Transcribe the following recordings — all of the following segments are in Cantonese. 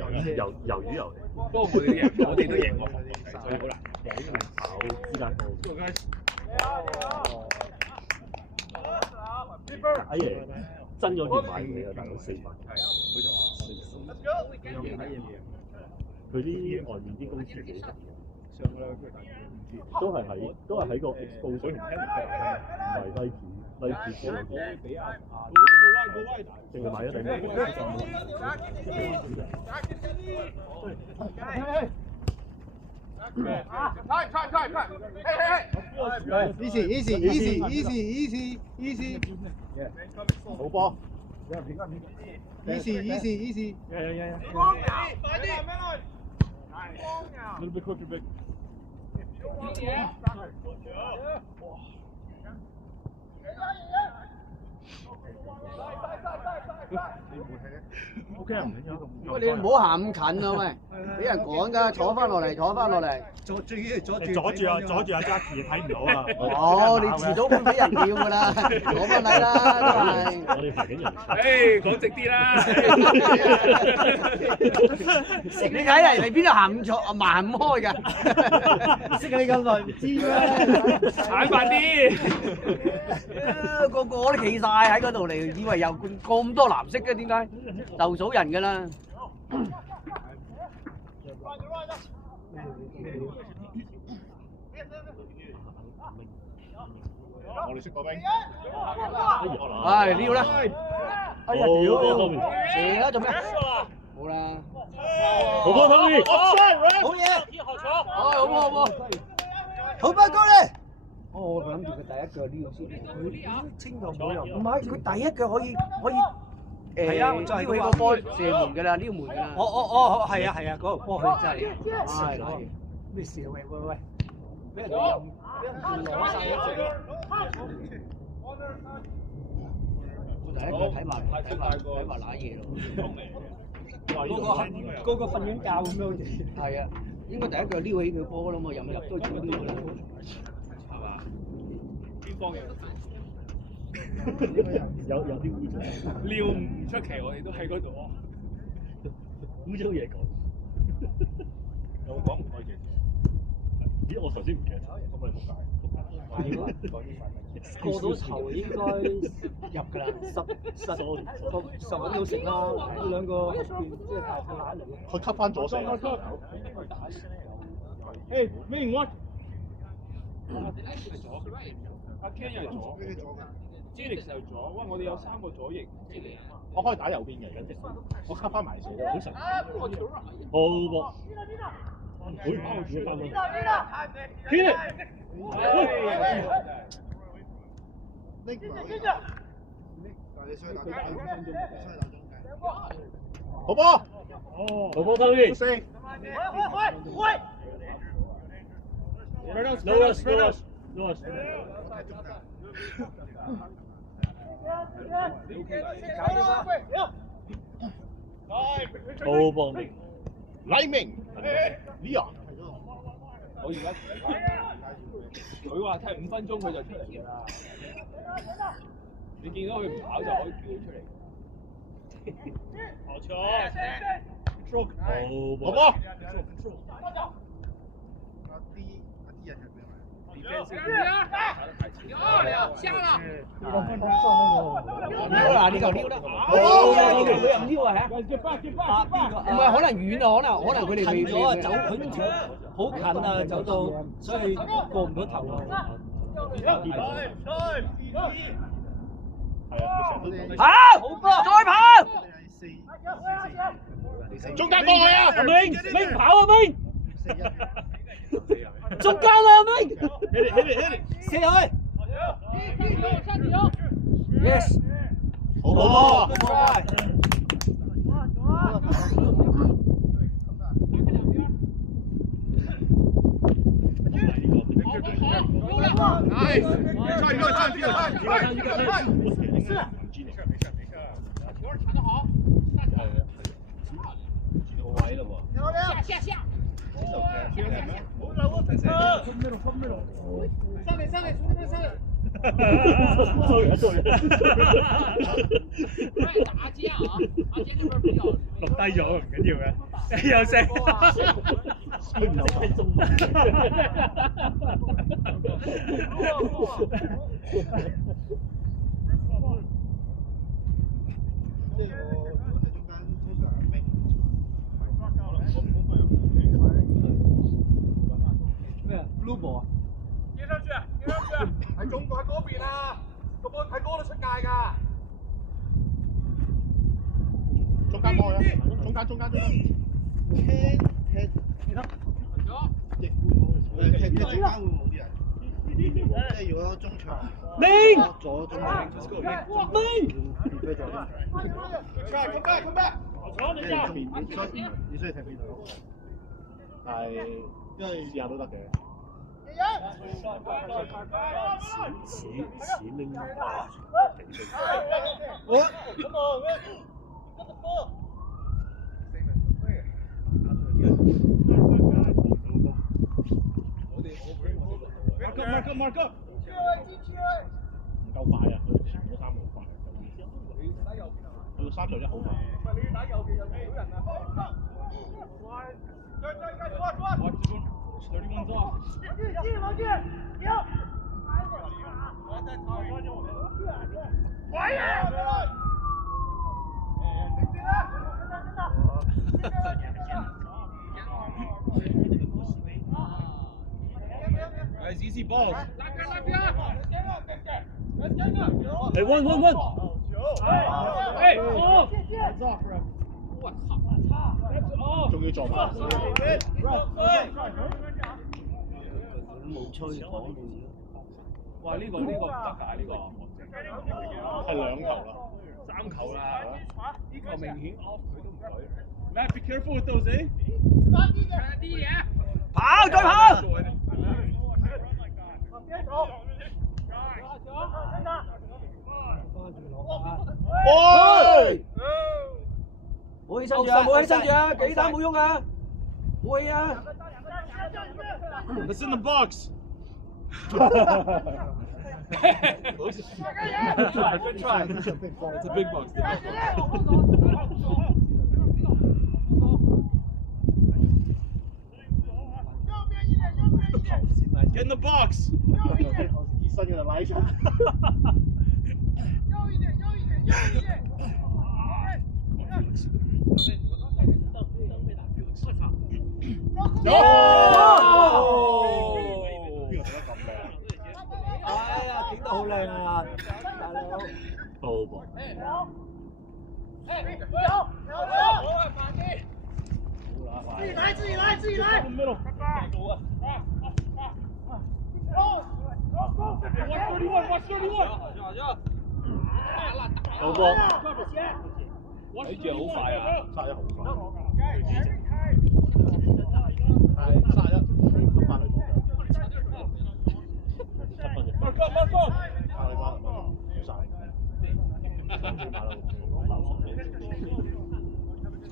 魷魚遊戲。不過我哋都贏過，所以好難。跑之間波。哎爺真咗件買嘢啊！大佬4萬。佢啲外面啲公司幾神嘅，都係喺個 Expo 上，唔係低片淨係買咗頂帽。Easy. 好波。Easy. Little bit quicker, big. OK 啊，唔緊要。喂，你唔好行咁近啊！喂，俾人趕㗎，坐翻落嚟。阻住阿 Jackie 睇唔到啊！哦，你遲早會俾人叫㗎啦，攞翻嚟啦，都係。我哋排緊人。講直啲啦。你睇嚟你邊度行咁坐慢咁開㗎？識你咁耐唔知咩？踩快啲。個個都企晒喺嗰度嚟，以為有咁多藍色嘅，點解？就數人㗎啦。我哋識個兵。係呢個咧。哎呀屌！射啦做咩？好啦。好波，Tony！好嘢！好波！好波高咧！哦，我諗住佢第一腳撩先，清就冇用。唔係，佢第一腳可以係啊，就係佢個波射門㗎啦，撩門㗎啦。係啊，嗰個波佢真係。係。咩事啊？喂！俾人攞晒一隻。我第一腳睇埋揦嘢咯。嗰個瞓緊覺咁樣好似。係啊，應該第一腳撩起佢波啦嘛，入都係撩㗎啦。係嘛？邊方嘅？有啲污糟。撩唔出奇，我哋都喺嗰度。污糟嘢講。有冇講唔開嘅？咦，我頭先唔記得，咁我哋仆街。過到頭應該入㗎啦，10蚊到食啦，呢兩個後邊即係大懶嚟嘅。佢吸翻左手。咩我？阿 Ken 又係左，Jelix 又左，哇！我哋有3個左翼。我可以打右邊嘅，我吸翻埋先，好神。好波。會跑自己翻到。Ken！好波！好波，Tony！喂！ Lewis！好幫你。黎明 ，Leon。我而家佢話踢5分鐘佢就出嚟㗎啦。你見到佢唔跑就可以叫佢出嚟。冇錯。好波。下了。撩啦，呢嚿撩得。佢又唔撩啊，係唔係可能遠啊？可能佢哋未咗啊，走佢好近啊，走到所以過唔到頭啊。跑，再跑。中間過去啊，阿明跑啊，明。中間啊，阿明。射去。Yes。好波。下。sorry。錄低咗唔緊要嘅，有聲。佢唔識聽中文。咩啊 ？Blue ball 啊？貼上去，貼上去，喺中國喺嗰邊啊，個波喺嗰度出界㗎。中間波啊！中間。踢中間會冇啲人，即係如果中場左中間，come back，你需要踢邊度？但係因為試下都得嘅。似拎Mark up！ 唔夠快啊！佢前嗰三好快，佢三場一好快。你打右邊又見到人啊！再31 off。Guys, easy balls. Hey, one. Hey, off. That's off, bro. 仲要撞埋。冇吹講到。哇！呢個唔得㗎，呢個係兩球啦，3球啦，呢個明顯 off 佢都唔舉。Matt, be careful with those, eh? 跑，再跑！冇起身住啊！幾打冇用啊！會啊 It's in the box. Good try. It's a big box. Get in the box. 醫生嘅拉出。哎呀，頂得好靚啊，大佬！好噃。自己來！ Watch 31. 好波。睇住好快啊！31好快。係31，翻嚟左腳。Mark up！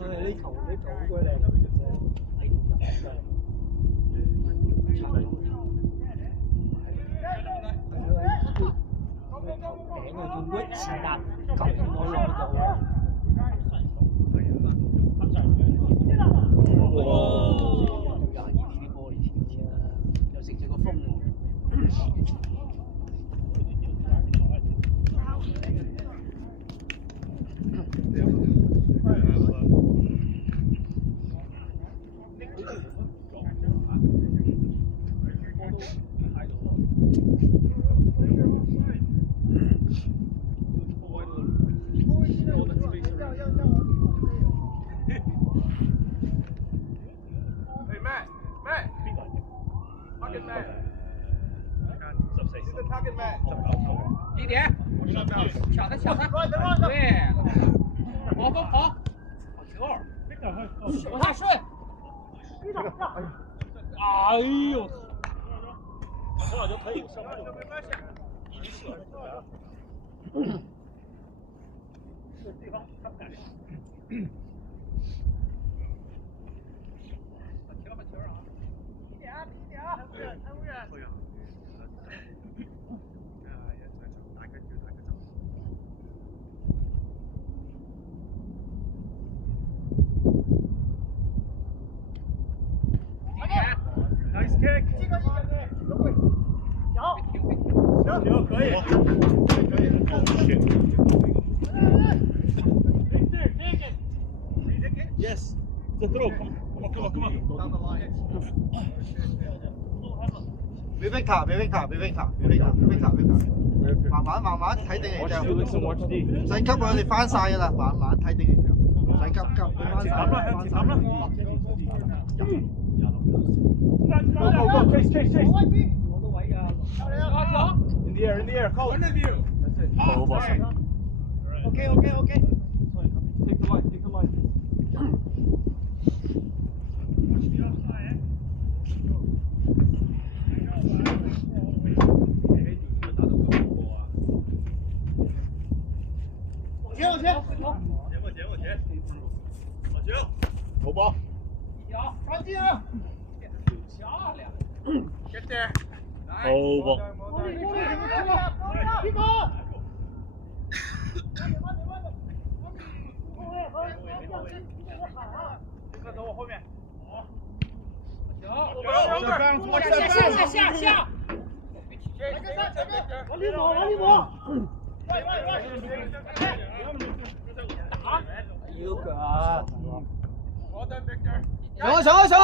呢球好鬼靚，頂佢用嗰前壓撳我落度。哇！廿二啲波嚟前啲啦，又食住個風喎。低点，抢他，对，跑，好球，往下顺，哎呦，我好像可以上来。对方他不敢。把球啊！ 球啊！ Hãy subscribe cho kênh Ghiền Mì Gõ để không bỏ lỡ những video hấp dẫn Nice kick。有，可以。Yes, the throw. Come on. Victor，慢慢睇定嚟就，唔使急啊！你翻晒㗎啦，慢慢睇定嚟就，唔使急，你翻晒。前攬啦。Go, chase. 我都位㗎。In the air, call it.好波。OK。Take the line. Hậu ball. Get there. Hậu ball.下。往里摸。要腳。上去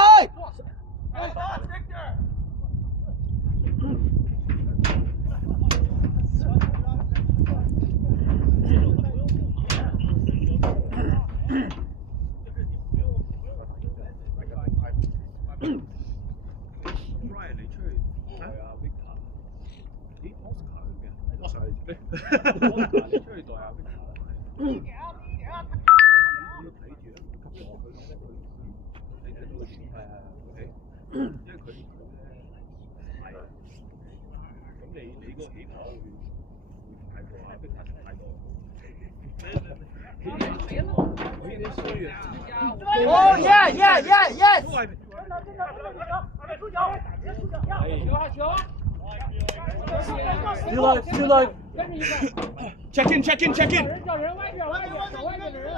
！Brian， 你出去代阿 Victor， 咦 Oscar 嘅 ，Oscar 你出去代阿 Victor。要睇住啦，吸咗佢咧，你睇到佢點？OK， 因為佢係咁你個起跑會太過阿 Victor 太過。Oh yes！ Still live. Check in. 叫人外边走外边的人。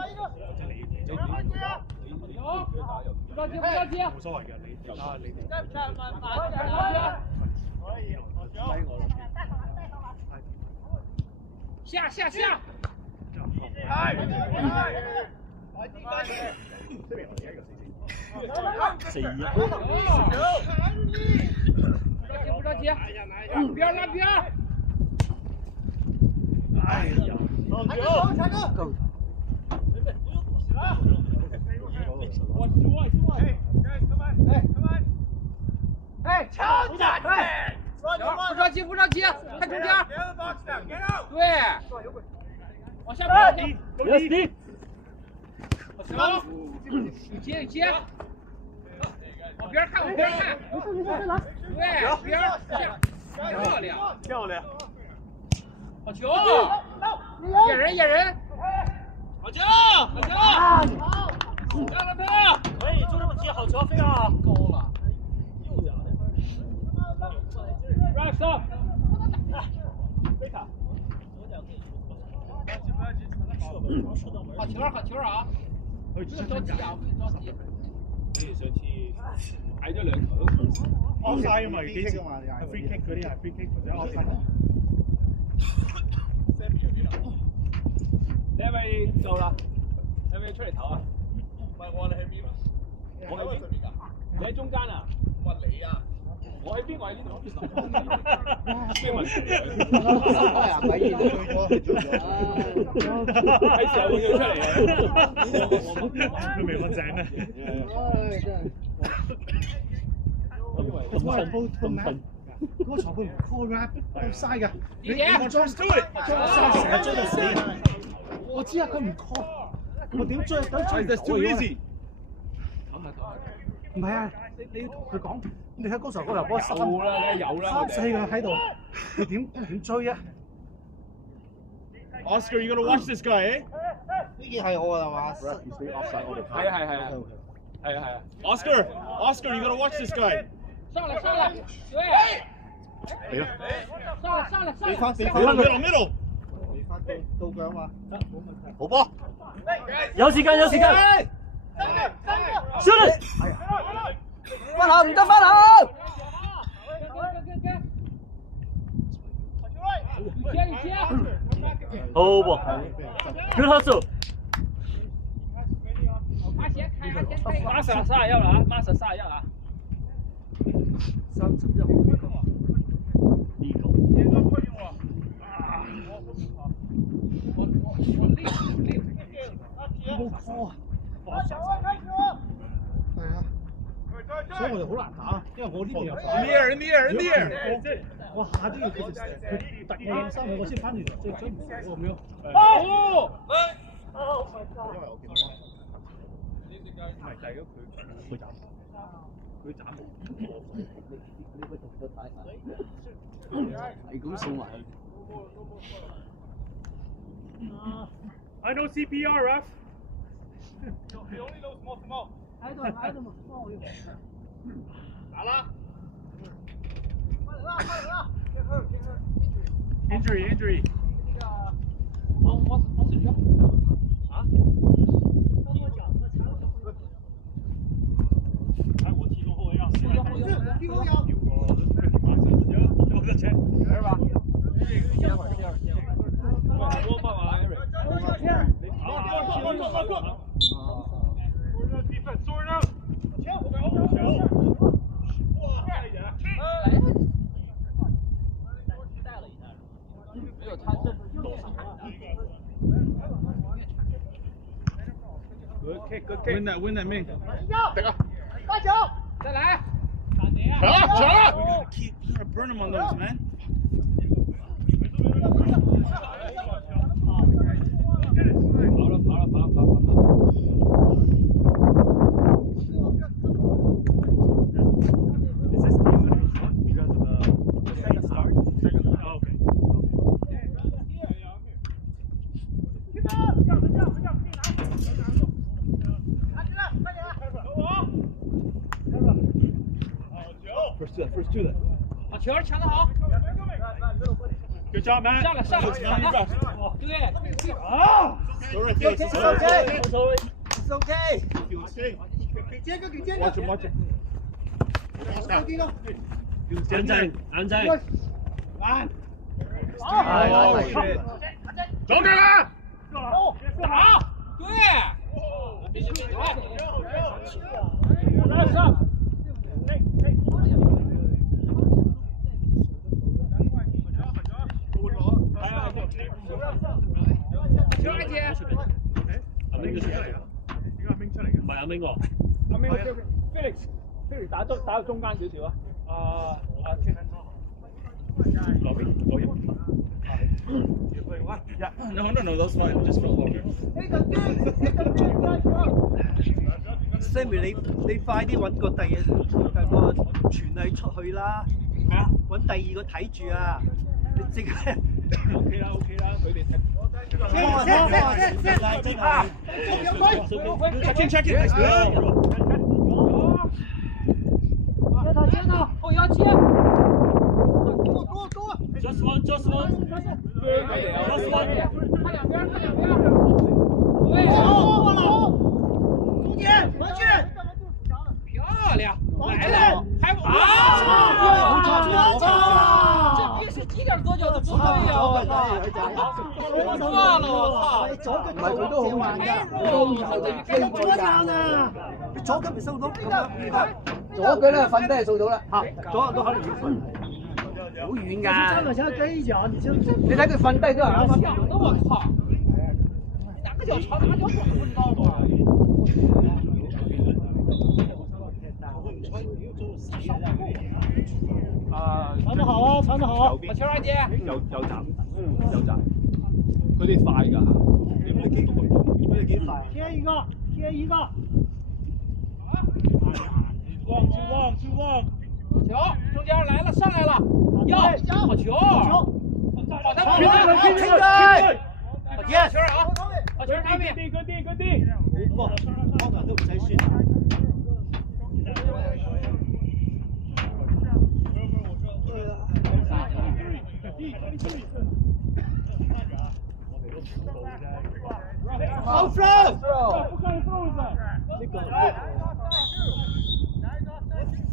不着急。冇所謂嘅，你下。不着急。边。哎呀，夠。不着急，看中间。对，往下跑。Yes, 你接。往边看。对，边下。漂亮。好球！野人。好球！让了他。可以就这么踢，好球，非常好。高了。Right up。好球啊！不着急啊，不着急。你哋上次嗌咗2球都 offside 嘛，幾時係 free kick 嗰啲係 free kick 或者 offside。你係咪夠啦？係咪出嚟唞啊？唔係我哋喺邊啊？我喺上面㗎。你喺中間啊？我話你啊！我喺邊？我喺呢度。咩問題啊？咪醉咗。喺時候會出嚟佢未瞓醒啊！唉，真係。咁近。嗰個裁判唔 call rap offside 㗎。你我 just do it， 成日追到死。我知啊，佢唔 call， 我點追？等追唔到 too easy。唔係啊，你要同佢講，你睇剛才嗰球波三四個喺度，你點追啊 ？Oscar, you gotta watch this guy, eh？ 呢件係我㗎嘛？係啊。Oscar, you gotta watch this guy。上来，对，嚟啦！上來，俾翻佢，middle。到腳嘛，好波，有時間。Shoot！ 翻後唔得，翻後。好波，good hustle。馬上31啦啊！馬上31啊31呢個。所以我哋好難打，因為我呢邊又 In the air！我下都要佢突我收我先翻嚟，追唔到咁樣。哦！唔係，但係如果佢斬係咁送埋。I know CPR, ref. He only knows small. 喺度打啦 Injury. 我是球。啊？哎，我踢中后卫让。有個車，係嘛？多幫忙 Eric。没有他这Good kick. Win that man. 再來。搶 Keep burn him on those, man. 把球搶得好。Good job, man. 上來。對。It's okay. Watch him. 眼睛。走開啦！好。對。必須對。球阿姐。阿明出嚟㗎？點解阿明出嚟嘅？唔係阿明喎。阿明 Felix 打到中間少少啊。羅英。Yeah. No, that's fine. Just felt longer. Sammy 你快啲揾個傳遞出去啦！揾第二個睇住啊！你淨係 OK 啦，佢哋踢。Check it. 後腰切。Just one. Just one. 看兩邊。對。中間回去。漂亮，來了，還這必須幾點多腳都不會呀！算了，我操！唔係佢都好慢㗎，你左腳咪收到咁樣，左腳咧瞓低就掃到啦，左腳都可能要瞓，好遠㗎。你睇佢瞓低都係啱啱。想的我操！哪個腳長，哪個腳短不知道嗎？鏟得好啊！我球阿姐。有斬，佢哋快㗎嚇，佢哋幾快？貼一個。球中間來了，上來了，要好球，把他拼了，把球啊，把球拿邊。好波，都唔使算。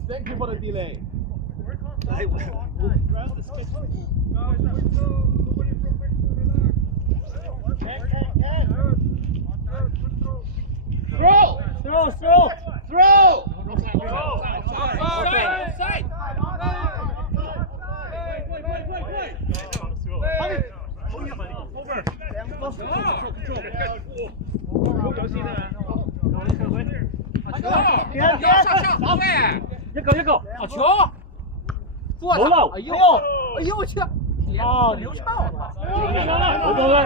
Thank you for the delay. Throw! Throw! Throw! Side!上位！一個，好球！坐好漏哎呦我去！流畅了！好多咧。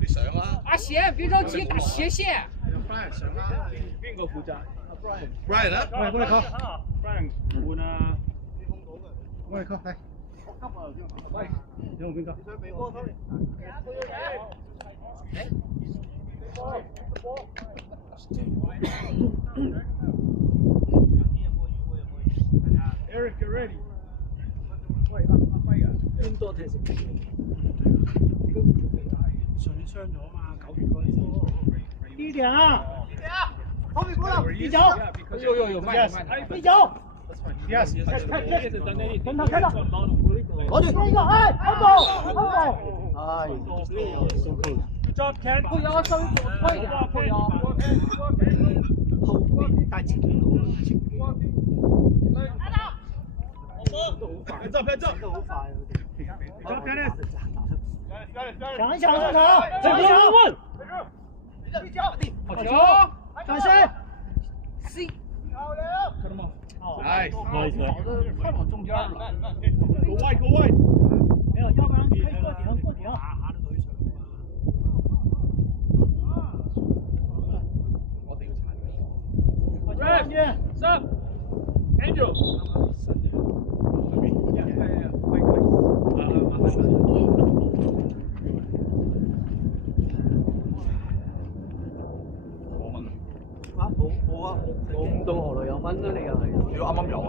你上啦。阿賢，別着急，打斜線。 Brian 上啦。邊個負責？阿 Brian。Brian 啊。喂，過嚟靠。 Brian 換啊。過嚟靠，嚟。喂，有冇邊個？Eric, you ready? 喂，阿輝啊，邊多踢成？上年傷咗嘛，9月嗰陣時。低點啊！後面過來，你走。有，慢點。你走。Yes，跟他，我哋呢個，安保。哎，後腰稍微快一點，後腰。後邊帶前面好，前面。都好快，都好快佢哋。搶一搶上場，好球！轉身。 C。 Nice。太往中間了。個位。沒有，要不然可以過頂。我哋要踩。上 Angel。冇啊！5到河內有蚊啦，你又係。你啱啱有啊？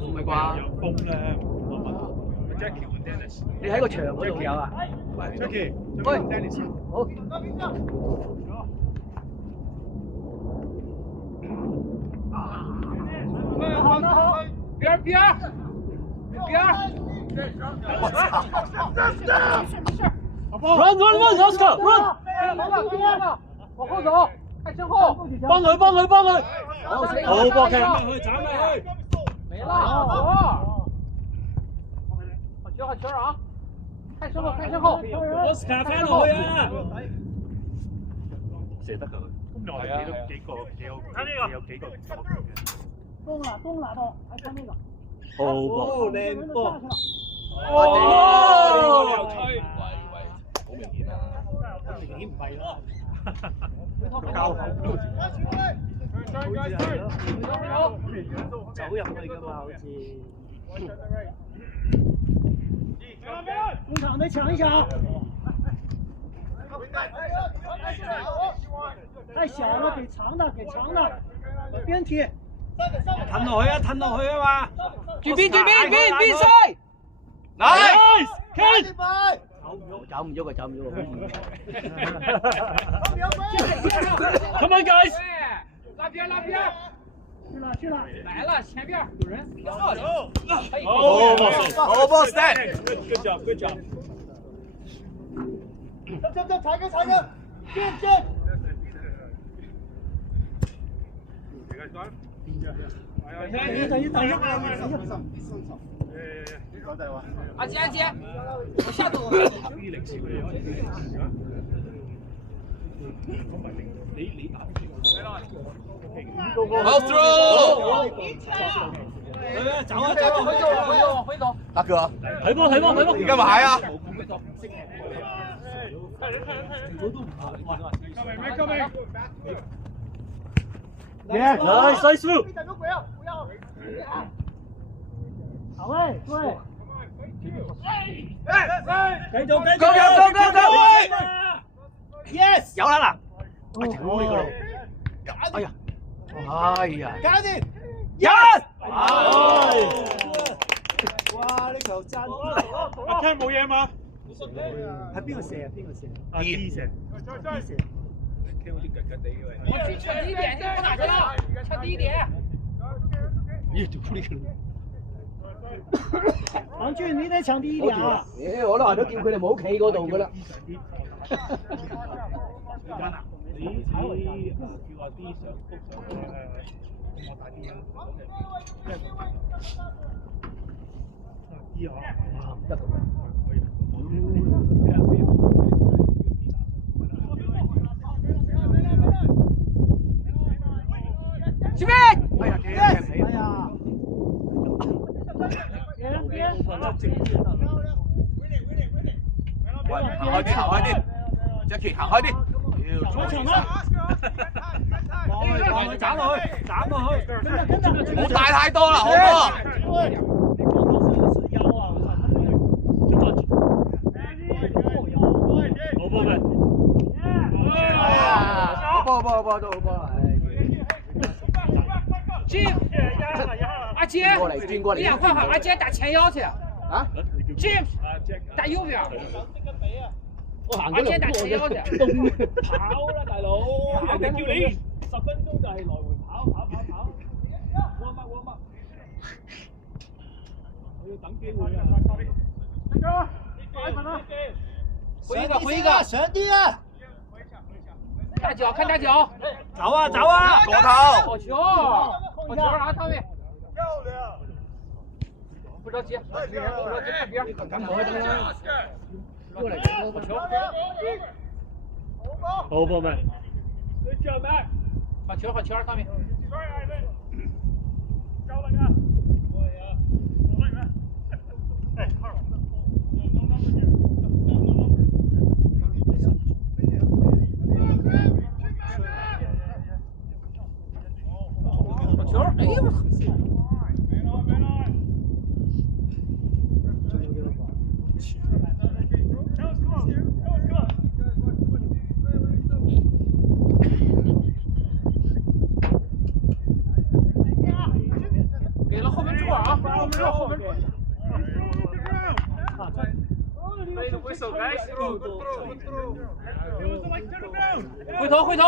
唔係啩？有風咧，我問 Jackie 同 Dennis。你喺個場嗰度有啊？喂 ，Jackie，喂 ，Dennis。好。好。邊。我操 Run, Oscar, run！ 往後走，看身後。幫佢。好波劇。沒了，好球啊！看身後。Oscar 翻落去啊！射得㗎。係啊，幾個有幾個攻了都，還看那個。好波。靚波。哦！吹，喂，好明顯啊！明顯唔係啦。交口。走入去㗎嘛，好似。中場得搶一搶。太小了，給長的，邊踢。褪落去啊嘛。轉邊賽。Nice， 走唔喐啊！ Come on guys！ 拉邊。去了。來了，前邊有人。好波 stand。 Good job。走，踩個，進。等一。阿杰，我下走。好 throw。回走。大哥，睇波。你幹嘛呀？ Nice through。 好位，對。繼續。 Yes。有啦嗱。喂，停呢個路。哎呀。搞掂。Yes。哇！呢球真阿 Ken 冇嘢嘛？係邊個射啊？邊個射？D 射。 ？D 射。 Ken 好似吉吉地嘅。我去抢第一点，不打去了，抢第一点。咦？條褲呢個？黃俊，你得搶第一點啊！我都話咗叫佢哋唔好企嗰度噶啦。你叫阿 D 上幅上我大啲啊！哇，唔得咁啊！前面。哎呀，哎呀！喂，行開啲，行開啲 ，Jackie 行開啲。我搶啦！斬落去，斬落去！唔好帶太多啦，好唔好？好波咩？好波都好波。Jim， 阿杰，你俩换好，阿杰打前腰去。啊 ？Jim， 打右边。阿杰打前腰去。跑啦，大佬！我哋叫你10分鐘就係來回跑。warm up， 我要等機會啊！回一个，上啲啊！大脚看大脚，走啊！過頭。好球，啊，汤米。不着急，看边。过来，好球。好波咩？好球，汤米。球，哎呦我操！给了后门柱啊！后门柱。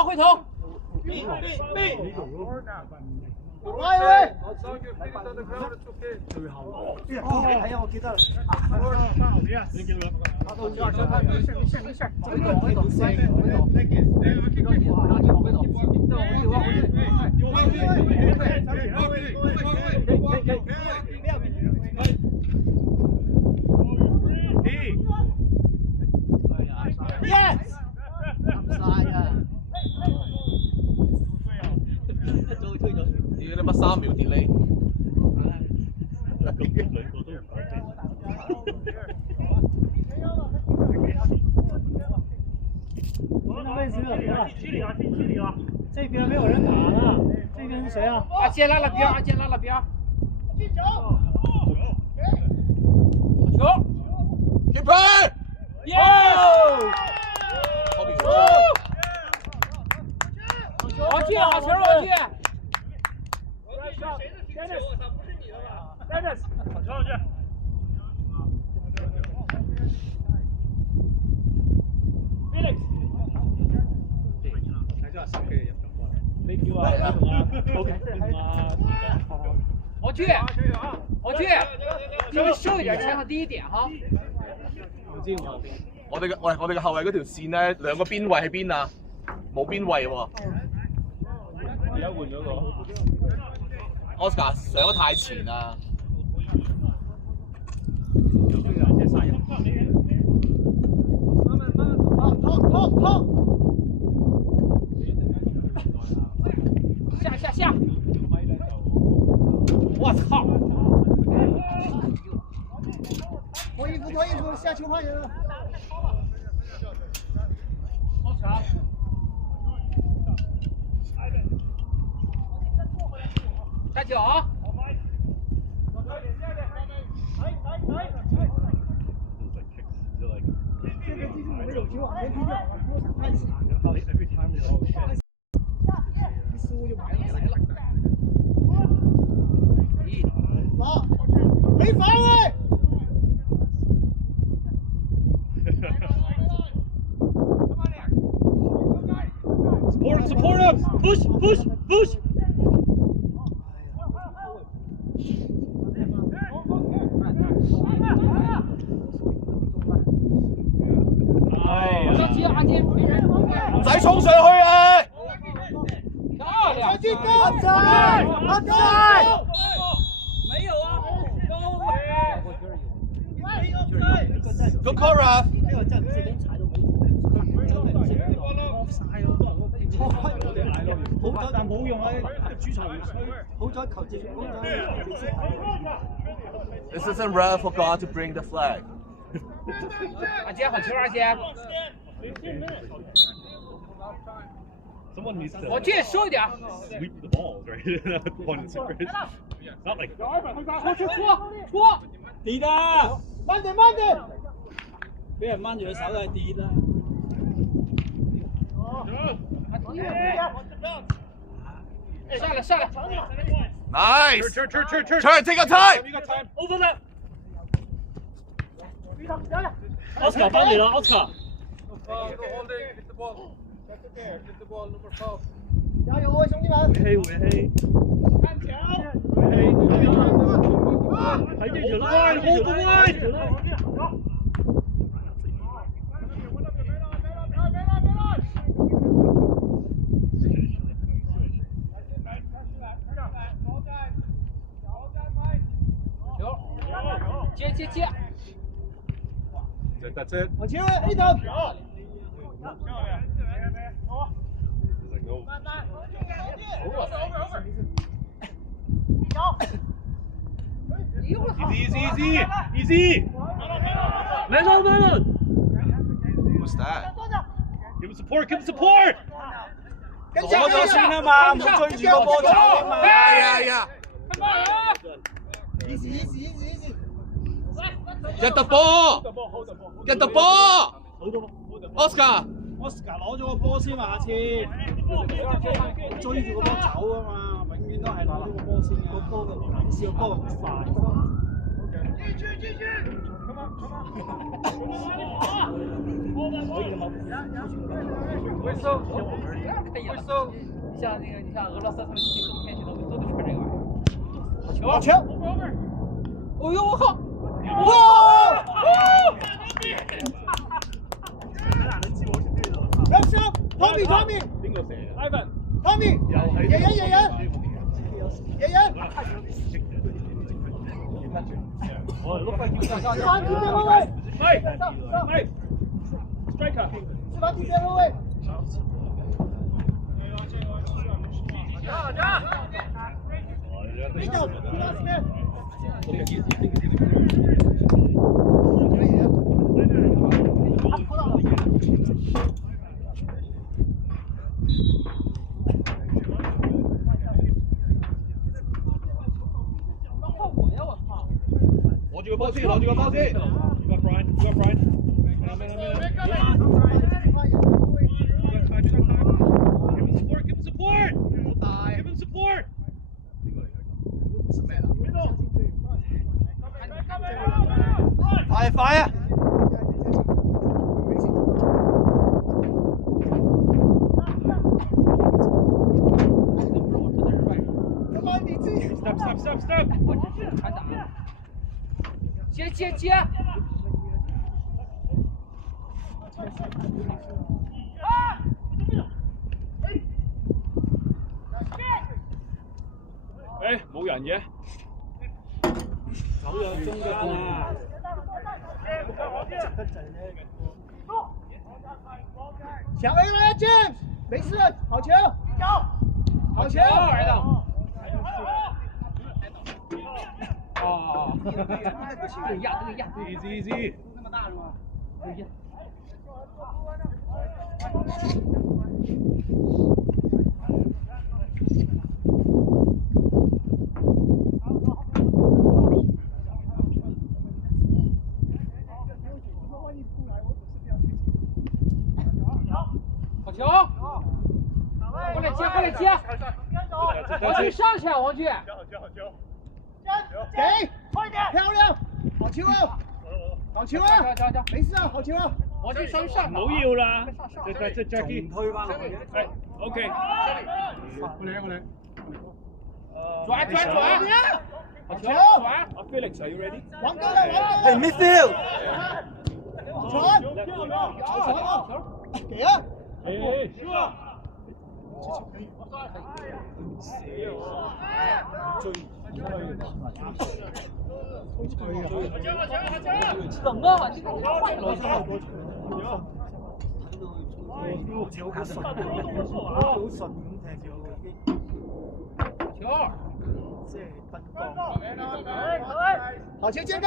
回头。喂！係啊，我記得啦。没事，回Yes！ 你乜3秒 delay？兩個都唔夠那位置了，这边没有人打了，这边是谁啊？阿杰拉了边，好球！接佢！耶！王俊，好球，王俊！王俊，你们收一点，抢上第一点哈。我哋嘅後衞嗰條線咧，兩個邊位喺邊啊？冇邊位喎。而家換咗個 Oscar 上得太前啦。下！我操！脱衣服，下球换人了。大脚！这个技术没有球往前踢掉，多想看戏。一失误就完了。好，没防卫。support him. Push, push, push.唔使衝上去啊！漂亮！没有啊。Good call, Ralph。呢個真係唔識點踩到冇，真係唔識點落晒好多人都俾錯開我哋嗌咯，好彩但冇用啊！主裁員吹，好彩球證，好彩。This isn't Ralph forgot to bring the flag. 阿杰好球，阿杰。 Someone needs to 我这收一点。 sweep the balls, right? Point and secret. Not like 出。跌啊！掹住！俾人掹住佢手就係跌啦。上來。 Nice. Turn. Take your time. You got time. Over that. Oscar 翻嚟啦 ，Oscar。加油啊，兄弟們！回氣。睇住條拉，好個拉。接。 That's it. 我超 A 度。 Easy. Melon. What's that? Give him support. 攞咗先啊嘛，唔好追住個波走啊嘛。Yeah. Easy. Get the ball. Get the ball. Oscar. Oscar 攞咗個波先嘛，下次追住個波走啊嘛，永遠都係攞咗個波先嘅。個波嘅行先，個波咁快。像那个，你像俄罗斯他们踢冬天去都得穿这个玩意儿。好球！哎呦我靠！哇！入手 ，Tommy， 邊個射？Ivan。 Tommy， 贏人。我碌翻叫上。喂 ，Striker。是吧？第三后卫。 攞住個波先。You got Brian. Give him support. 快啊！Step. 接。誒，冇人嘅。走咗中間啊！小 A 來 ，James， 沒事，好球，好球，來了。哦，這個壓。 Easy. 那麼大是吧？好球！过来接！王俊上去，王俊。給，快點，漂亮，好球啊！好球啊！沒事啊，好球啊！我啲雙殺唔好要啦，即 Jackie 推翻落去。係 OK。轉，阿 Felix are you ready？ 王哥啦，王哥。係 midfield。給啊！冷啊！好球建哥。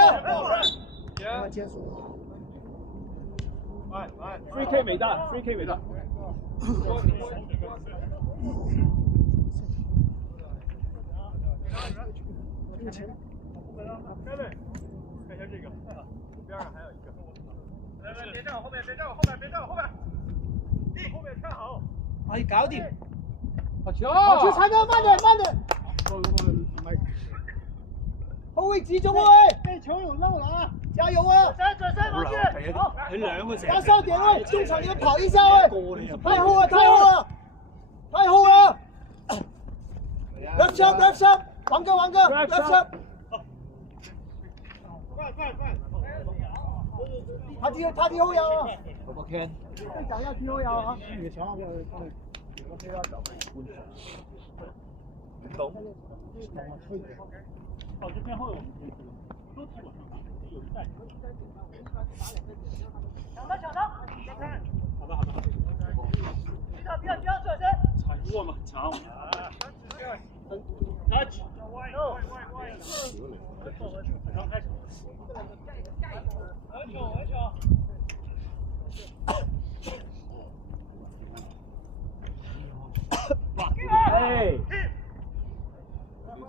Free K 未得，Free K 未得。可以搞掂。好球！好球，才哥，慢點，慢點。後衛集中位，被球有漏了啊！加油啊！佢兩個成。壓哨點位，中場你們跑一下位。太後了，太後了，太後了。Left shot, left shot， 王哥，left shot。他踢後腰啊！我聽。隊長要踢後腰啊！懂。哦，这边后面都踢我上有一带。抢他！好吧。不要转身。踩过嘛，抢。Touch。刚开始。哎。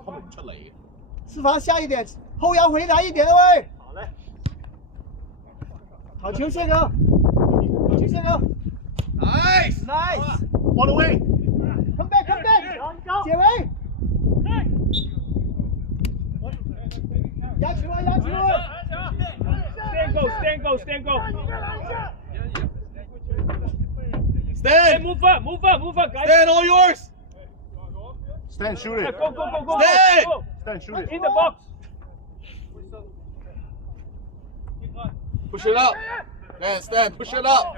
他們唔出嚟。四防下一點，後腰回來一點喂。好嘞。好球，謝哥。好球，謝哥。Nice。 On the way。Come back。解圍。壓球啊！ Stand go。 Stand. Move up, guys. Stand all yours. Stand, shoot it. Go. Stand. Go. Stand, shoot it. In the box. Push it up. Stand. Push it up.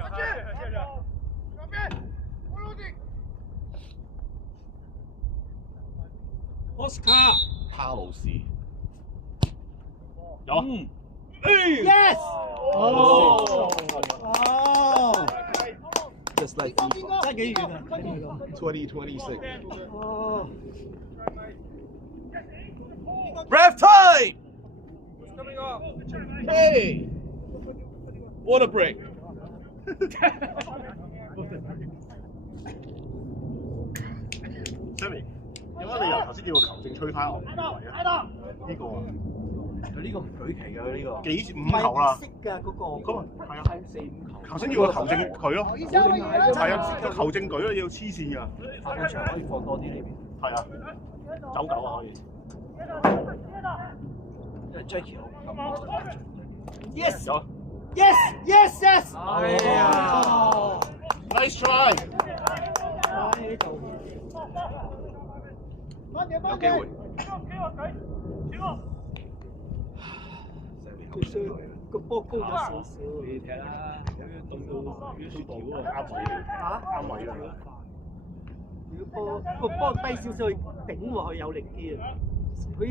Oscar. 卡路士。有。Yes。哦。Just like 真係幾遠啊 2026. 哦。 Ref time. Hey. Water break. Sammy， 點解你由頭先叫個球證吹翻我邊位啊？呢個啊，佢呢個唔舉旗嘅呢個。幾5球啦？識㗎嗰個。咁啊，係啊，4、5球。頭先要個球證舉咯。係啊，個球證舉咯，要黐線㗎。下半場可以放多啲呢邊。係啊，走狗啊可以。Jackie 好。Yes。有。Yes。哎呀 ！Nice try。有機會。個波高咗少少。你踢啦，有到雪條喎，啱位。嚇？啱位啦。如果個波低少少，頂落去有力啲啊！佢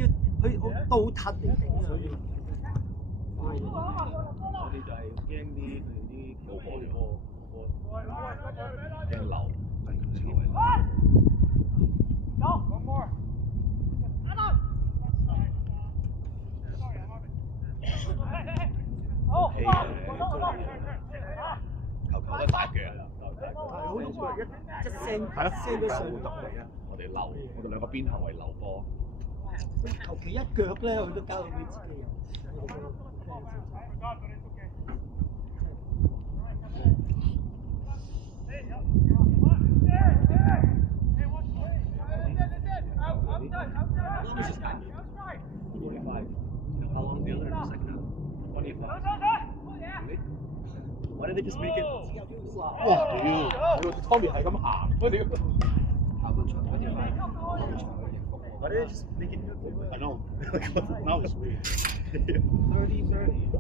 倒褪嚟頂啊！我哋就係驚啲佢哋啲高波嚟波，驚流。氣球都打腳。係好用一聲係啊，聲都上嚟啊！我哋流，我哋兩個邊後衞流波。求其一腳咧，佢都搞到佢自己人。How long do you learn the second half? 25. What Why they just make it？哇屌！Tommy 係咁行，我屌！下半場嗰啲快，後場嘅迎風。Why they just make it？ I know. Now it's weird.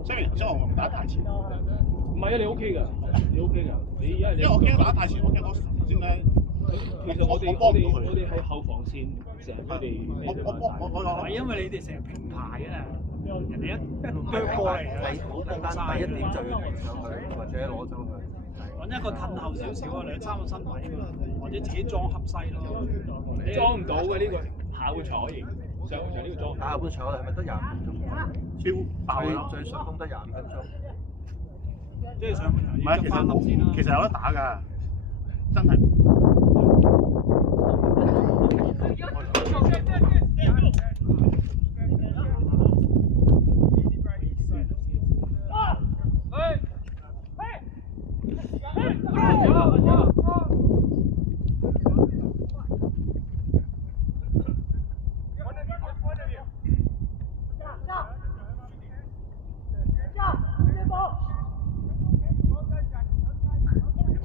雖然頭先我唔打大前，唔係啊，你 OK 㗎，你 OK 㗎，你因為因為我驚打大前，我驚我頭先咧，其實我哋喺後防線成日佢哋我因為你哋成日平排啊，人哋一腳過嚟啊，好簡單，第一點就要連上去，或者攞走佢。揾一個褪後少少啊，2-3個身位啊，或者自己裝恰西咯。你裝唔到嘅呢個下半場可以，上半場呢個裝。下半場我哋係咪得25分鐘？超爆啦！最上攻得25分鐘。即係上半場要執翻粒先啦。其實有得打㗎，真係。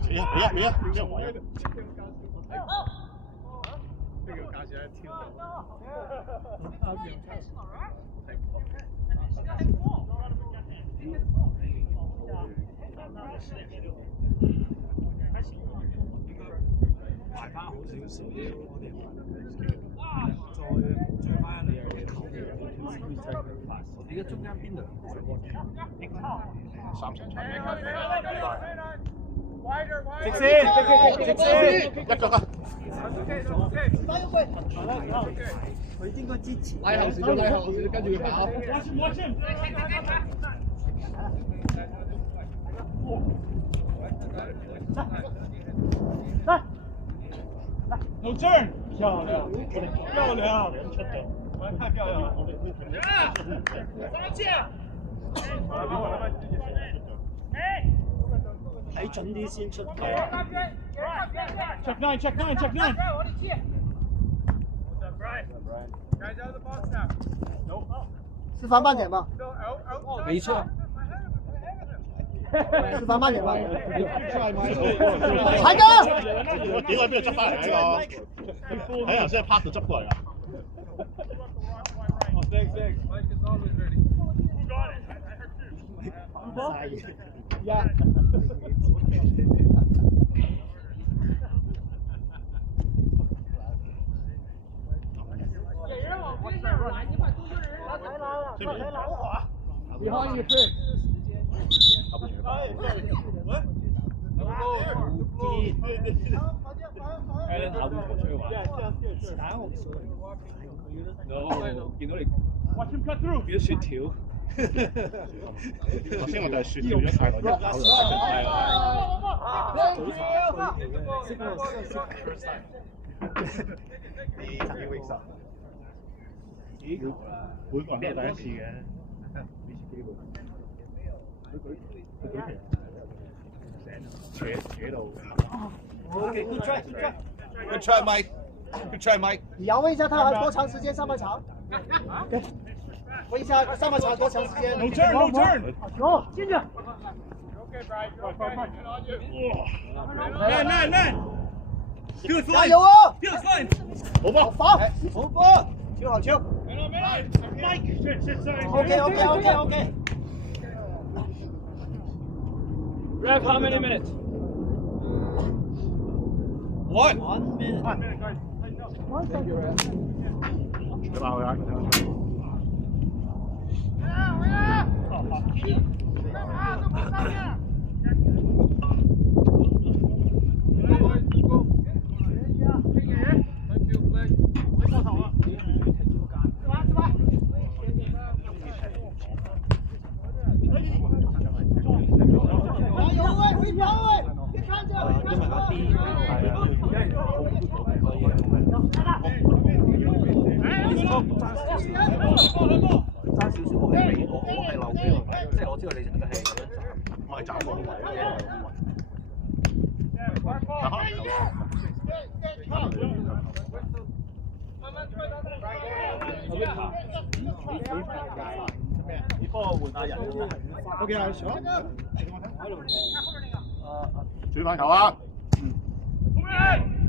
你即係我一個。呢個價錢一跳排翻好少少，我哋再翻你嘅球。你嘅中間邊度？30場。直線，一腳啊！佢應該支持。拉後少少，拉後少少，跟住佢跑。No turn， 漂亮，漂亮，太漂亮了。睇準啲先出球。Check nine。是防慢點吧？沒錯。是防慢點吧？財哥，我屌喺邊度執翻嚟呢個？喺頭先喺 park 度執過嚟㗎。Behind you, Chris. 下半場出去玩。見到你，變咗雪條。頭先我就係雪條咗太耐，每個人都係第一次嘅，呢次機會。扯到。Okay, good try. Good try, Mike. Good try, Mike. 你要問一下他還多長時間上半場？對，問一下上半場多長時間 No turn。球進去。加油啊！好波，好波，球好球。OK。Ref, how many minutes? 1 minute. 佢話佢啊。你幫我換下人。OK， 係。轉翻球啊！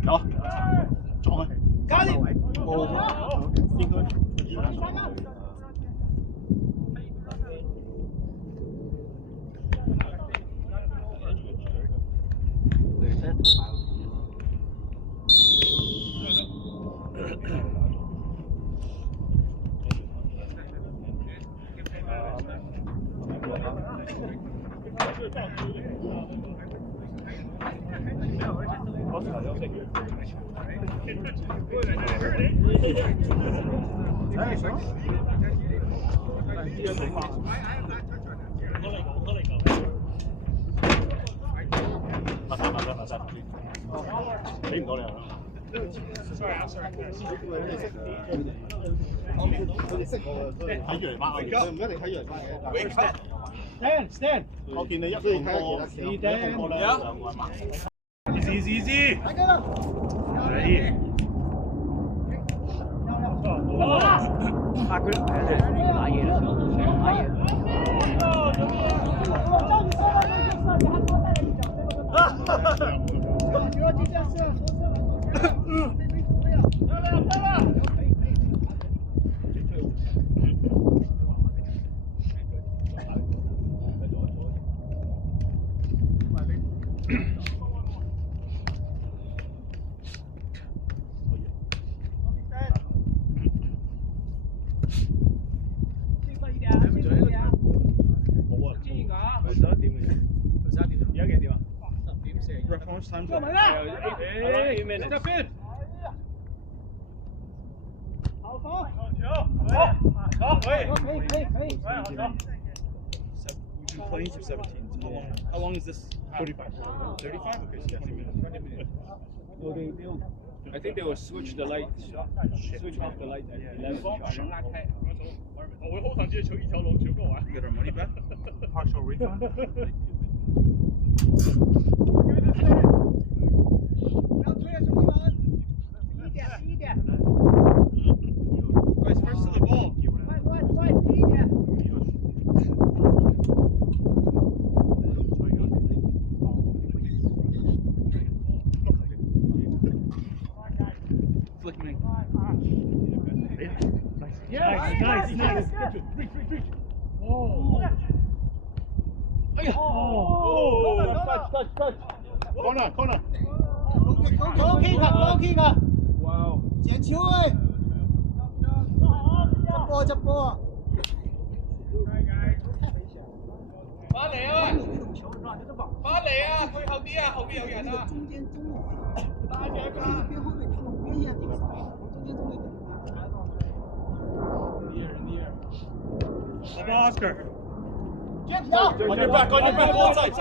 有，撞佢，加啲冇，應該。俾唔到你啊！睇住嚟抹，佢唔一定睇住嚟抹嘅。Stand，我見你一個波兩個抹。Easy。大家啦。啊佢買嘢啦，買嘢。Response time. Come on, eight minutes. Step in. 好防。好，可以。可以。 We've been playing for 17. How long is this? 35. 35? Okay, so 20 minutes. 20 minutes. Well, I think they will switch the light. Switch off the light at 11. 我會好想知搶球攞搶過啊 Get our money back? Partial refund? 不要推啊，兄弟们！低一点。 Guys, first to the ball. 快，低一点。 Flick me. Nice. Reach. Oh. Touch. Corner. Go kick 啊！ Wow. 捡球哎！執波！翻嚟啊！退後啲啊，後邊有人啊！大隻㗎！ Oscar. On your back, outside.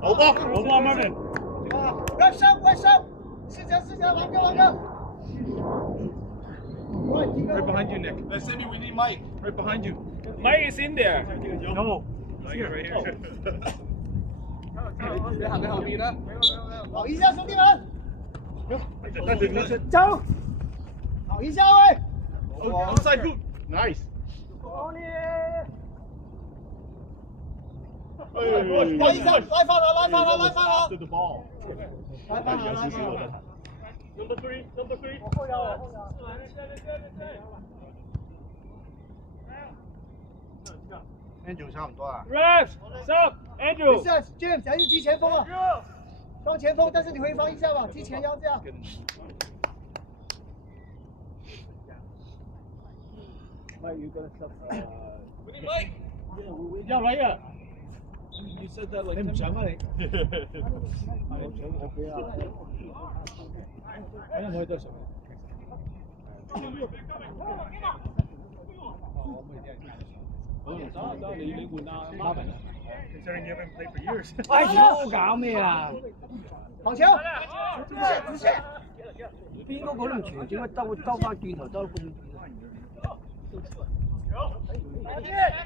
好波 Marvin. 外收，是这，玩个。 Right behind you, Nick. Sammy, we need Mike. Right behind you. Mike is in there. No. Right here. 你行喺後邊啦。跑一下，兄弟們。走。跑一下喂。 Outside boot. Nice. 拉一下，拉翻啦。 To the ball. 拉翻啦。 Number three. 我後腰。 Andrew 差唔多啊。 Ref, stop, Andrew. 没事 ，James 还是踢前锋啊。放前锋，但是你回防一下吧，踢前腰这样。 要嚟啊！ You said that like 你唔想啊你？我俾啊。我可以多上。得你換啊 Marvin。Considering you haven't played for years. 哎呀，搞咩啊？網球，直線。邊嗰個都唔傳，點解兜翻轉頭兜咁遠？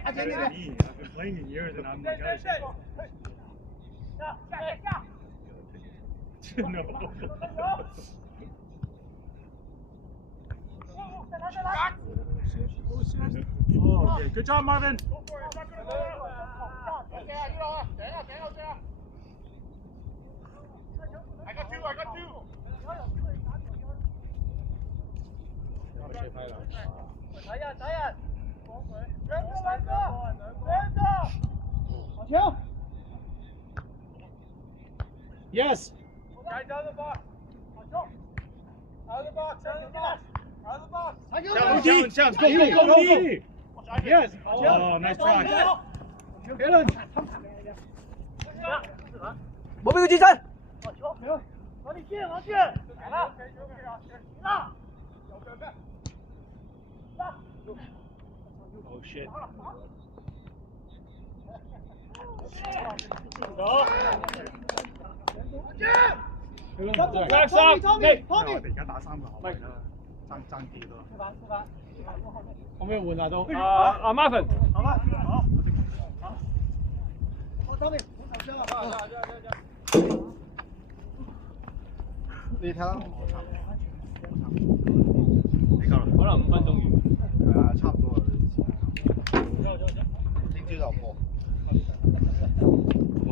阿姐呢邊。 I've been playing in years and I'm like, no. Oh, okay. Good job, Marvin. Yes. Guys out of the box. Out of the box. Out of the box. Out of the box. Challenge. Go. Yes. Oh, nice try. Mục tiêu chính sân. Oh shit. Tommy， 我哋而家打3個後衞啦，爭啲咯。可唔可以換下都？阿 Marvin。好啦，好。Tommy，你睇下，可能5分鐘完。係啊，差唔多啦。點知就破。哇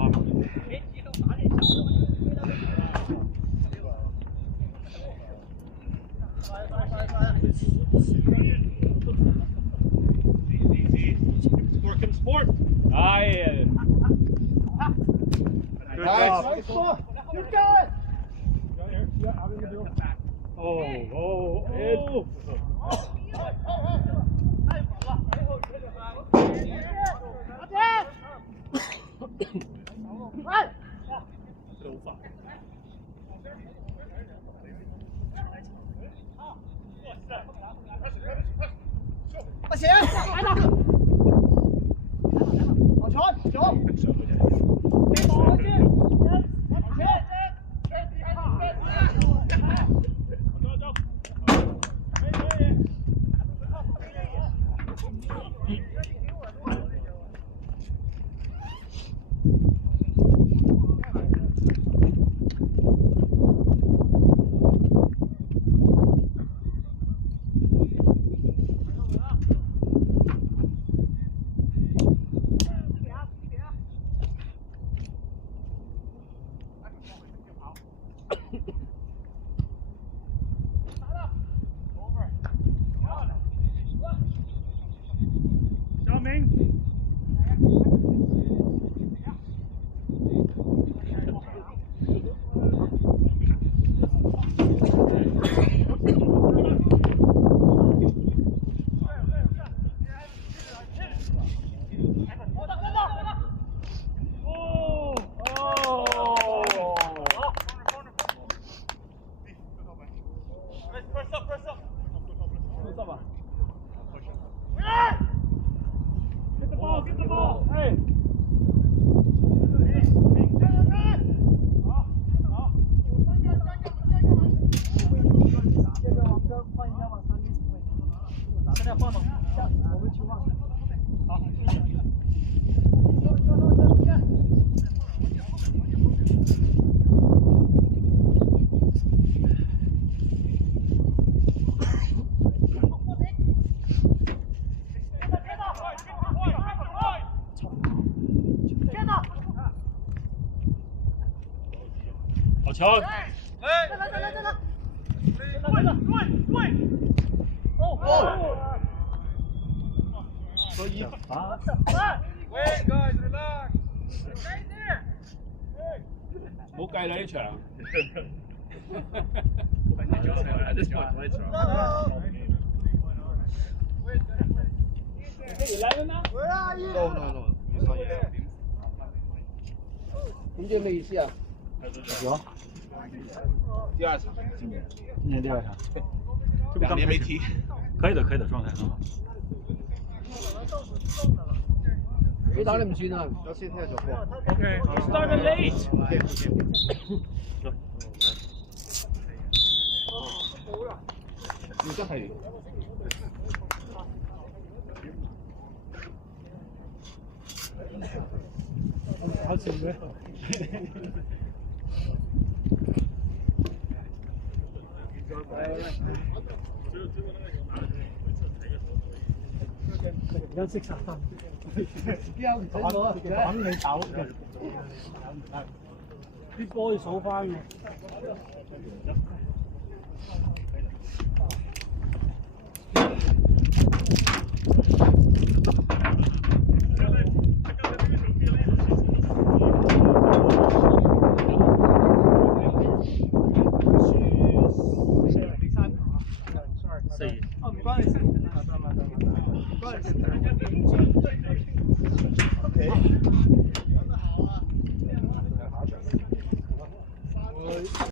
！Sport. Ay. Good job. nice ball. You got it. Oh. Get the ball. Hey. Hậu Sơn.唔好計啦呢場。咁即係咩意思啊？第二场，今年第2场2年没踢。可以的，狀態很好。你打得唔算啊？有先踢咗波。Okay, you started late. 你真係。搞笑咩？休息3分。標唔準我，等你走嘅，啲波要數翻嘅。哦，唔關你事。唔關你事。